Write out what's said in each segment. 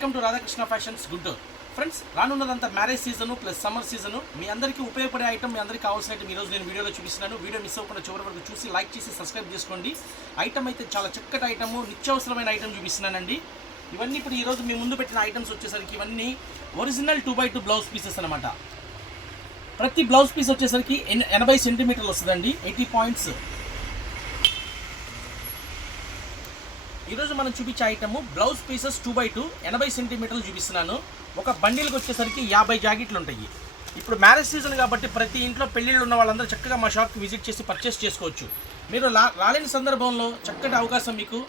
Welcome to Radhakrishna fashions Guntur. Friends, రానున్నదంతా marriage season plus summer season. మీ అందరికీ ఉపయోగపడే ఐటమ్, మీ అందరికీ కావాల్సిన ఐటమ్ ఈరోజు నేను వీడియోలో చూపిస్తున్నాను. వీడియో మిస్ అవ్వకుండా చివరి వరకు చూసి లైక్ చేసి సబ్స్క్రైబ్ చేసుకోండి. ఐటమ్ అయితే చాలా చక్కటి ఐటమ్, నిత్యావసరమైన ఐటమ్ చూపిస్తున్నానండి. ఇవన్నీ ఇప్పుడు ఈరోజు మీ ముందు పెట్టిన ఐటమ్స్ వచ్చేసరికి ఇవన్నీ ఒరిజినల్ 2x2 బ్లౌజ్ పీసెస్ అనమాట. ప్రతి బ్లౌజ్ పీస్ వచ్చేసరికి 80 సెంటీమీటర్లు వస్తుందండి, 80 పాయింట్స్. ఈరోజు మనం చూపించే ఐటమ్ బ్లౌజ్ పీసెస్ 2x2 80 సెంటీమీటర్లు చూపిస్తున్నాను. ఒక బండిల్కి వచ్చేసరికి 50 జాకెట్లు ఉంటాయి. ఇప్పుడు మ్యారేజ్ సీజన్ కాబట్టి ప్రతి ఇంట్లో పెళ్ళిళ్ళు ఉన్న వాళ్ళందరూ చక్కగా మా షాప్కి విజిట్ చేసి పర్చేస్ చేసుకోవచ్చు. మీరు రాలేని సందర్భంలో చక్కటి అవకాశం మీకు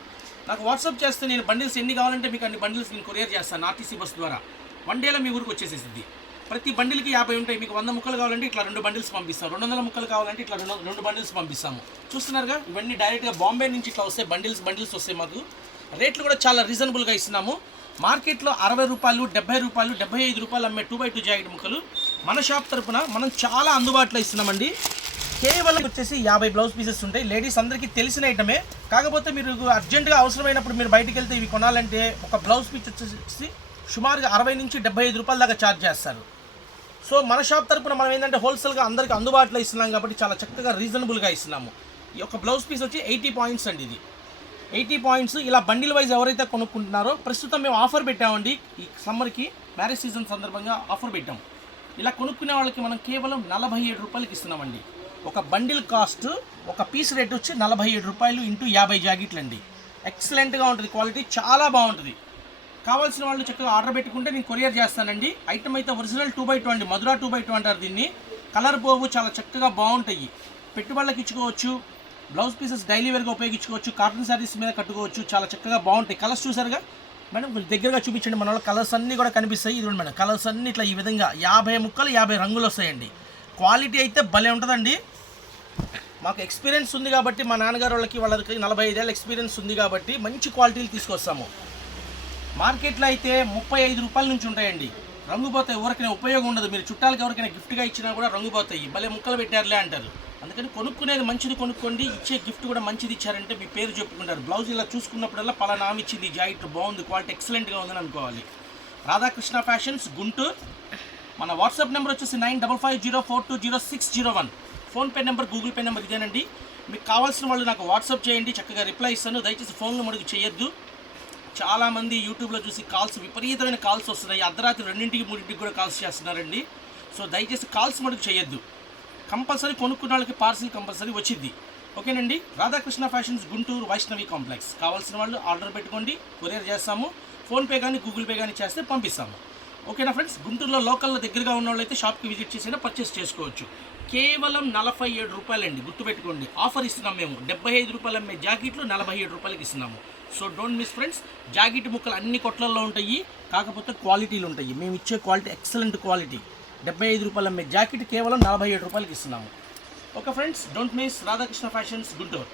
నాకు వాట్సాప్ చేస్తే నేను బండిల్స్ ఎన్ని కావాలంటే మీకు అన్ని బండిల్స్ నేను కొరియర్ చేస్తాను ఆర్టీసీ బస్ ద్వారా. 1 డేలో మీ ఊరికి వచ్చేసేసింది. ప్రతి బండిల్కి 50 ఉంటాయి. మీకు 100 ముక్కలు కావాలంటే ఇట్లా 2 బండిల్స్ పంపిస్తాం. 200 ముక్కలు కావాలంటే ఇట్లా 2 బండిల్స్ పంపిస్తాము. చూస్తున్నారుగా, ఇవన్నీ డైరెక్ట్గా బాంబే నుంచి ఇట్లా వస్తాయి. బండిల్స్ వస్తాయి. మాకు రేట్లు కూడా చాలా రీజనబుల్గా ఇస్తున్నాము. మార్కెట్లో 60 రూపాయలు, 70 రూపాయలు, 75 రూపాయలు అమ్మే 2x2 జాకెట్ ముక్కలు మన షాప్ తరపున మనం చాలా అందుబాటులో ఇస్తున్నామండి. కేవలం వచ్చేసి 50 బ్లౌజ్ పీసెస్ ఉంటాయి. లేడీస్ అందరికీ తెలిసిన ఐటమే. కాకపోతే మీరు అర్జెంటుగా అవసరమైనప్పుడు మీరు బయటికి వెళ్తే ఇవి కొనాలంటే ఒక బ్లౌజ్ పీస్ వచ్చేసి సుమారుగా 60 నుంచి 75 రూపాయల దాకా ఛార్జ్ చేస్తారు. సో మన షాప్ తరపున మనం ఏంటంటే హోల్సేల్గా అందరికీ అందుబాటులో ఇస్తున్నాం కాబట్టి చాలా చక్కగా రీజనబుల్గా ఇస్తున్నాము. ఈ యొక్క బ్లౌజ్ పీస్ వచ్చి 80 పాయింట్స్ అండి. ఇది 80 పాయింట్స్. ఇలా బండిల్ వైజ్ ఎవరైతే కొనుక్కుంటున్నారో ప్రస్తుతం మేము ఆఫర్ పెట్టామండి. ఈ సమ్మర్కి మ్యారేజ్ సీజన్ సందర్భంగా ఆఫర్ పెట్టాం. ఇలా కొనుక్కునే వాళ్ళకి మనం కేవలం 47 రూపాయలకి ఇస్తున్నామండి. ఒక బండిల్ కాస్ట్, ఒక పీస్ రేట్ వచ్చి 47 రూపాయలు ఇంటూ 50 జాకెట్లు అండి. ఎక్సలెంట్గా ఉంటుంది, క్వాలిటీ చాలా బాగుంటుంది. కావాల్సిన వాళ్ళు చక్కగా ఆర్డర్ పెట్టుకుంటే నేను కొరియర్ చేస్తానండి. ఐటమ్ అయితే ఒరిజినల్ 2x2 అండి. మధురా 2x2 అంటారు దీన్ని. కలర్ పోవు, చాలా చక్కగా బాగుంటాయి. పెట్టుబడులకు ఇచ్చుకోవచ్చు. బ్లౌజ్ పీసెస్ డైలీ వేర్గా ఉపయోగించుకోవచ్చు. కాటన్ శారీస్ మీద కట్టుకోవచ్చు. చాలా చక్కగా బాగుంటాయి. కలర్స్ చూసారుగా మేడం, కొంచెం దగ్గరగా చూపించండి. మన వాళ్ళ కలర్స్ అన్నీ కూడా కనిపిస్తాయి. ఇది మేడం, కలర్స్ అన్నీ ఇట్లా ఈ విధంగా 50 ముక్కలు 50 రంగులు వస్తాయండి. క్వాలిటీ అయితే భలే ఉంటుందండి. మాకు ఎక్స్పీరియన్స్ ఉంది కాబట్టి, మా నాన్నగారు వాళ్ళకి 45 ఏళ్ళ ఎక్స్పీరియన్స్ ఉంది కాబట్టి మంచి క్వాలిటీలు తీసుకొస్తాము. మార్కెట్లో అయితే 35 రూపాయల నుంచి ఉంటాయండి. రంగు పోతాయి, ఎవరికైనా ఉపయోగం ఉండదు. మీరు చుట్టాలకి ఎవరికైనా గిఫ్ట్గా ఇచ్చినా కూడా రంగు పోతాయి. భలే ముక్కలు పెట్టారులే అంటారు. అందుకని కొనుక్కునేది మంచిది కొనుక్కోండి. ఇచ్చే గిఫ్ట్ కూడా మంచిది ఇచ్చారంటే మీ పేరు చెప్పుకుంటారు. బ్లౌజ్ ఇలా చూసుకున్నప్పుడల్లా పలానా ఆమె ఇచ్చింది, జాకెట్ బాగుంది, క్వాలిటీ ఎక్సలెంట్గా ఉందని అనుకోవాలి. రాధాకృష్ణ ఫ్యాషన్స్ గుంటూరు. మన వాట్సాప్ నెంబర్ వచ్చేసి 9550420601. PhonePe number, Google pay number ఇదేనండి. మీకు కావాల్సిన వాళ్ళు నాకు వాట్సాప్ చేయండి, చక్కగా రిప్లై ఇస్తాను. దయచేసి ఫోన్లో మడుగు చేయొద్దు. చాలామంది యూట్యూబ్లో చూసి కాల్స్, విపరీతమైన కాల్స్ వస్తున్నాయి. అర్ధరాత్రి 2ంటికి 3ంటికి కూడా కాల్స్ చేస్తున్నారండి. సో దయచేసి కాల్స్ మడుగు చేయొద్దు. కంపల్సరీ కొనుక్కున్న వాళ్ళకి పార్సిల్ కంపల్సరీ వచ్చింది. ఓకేనండి. Radhakrishna fashions Guntur, Vaishnavi complex. కావాల్సిన వాళ్ళు ఆర్డర్ పెట్టుకోండి, కొరియర్ చేస్తాము. ఫోన్పే కానీ గూగుల్ పే కానీ చేస్తే పంపిస్తాము. ఓకేనా ఫ్రెండ్స్. గుంటూరులో లోకల్లో దగ్గరగా ఉన్న వాళ్ళు అయితే షాప్కి విజిట్ చేసినా పర్చేస్ చేసుకోవచ్చు. కేవలం 47 రూపాయలండి, గుర్తుపెట్టుకోండి. ఆఫర్ ఇస్తున్నాం మేము. 75 రూపాయలు అమ్మే జాకెట్లు 47 రూపాయలకి ఇస్తున్నాము. So don't miss friends. Jacket ముక్కలు అన్ని కొట్లల్లో ఉంటాయి, కాకపోతే క్వాలిటీలు ఉంటాయి. మేము ఇచ్చే క్వాలిటీ ఎక్సలెంట్ క్వాలిటీ. 75 రూపాయలు అమ్మే జాకెట్ కేవలం 47 రూపాయలకి ఇస్తున్నాము. Okay friends, don't miss Radhakrishna fashions Guntur.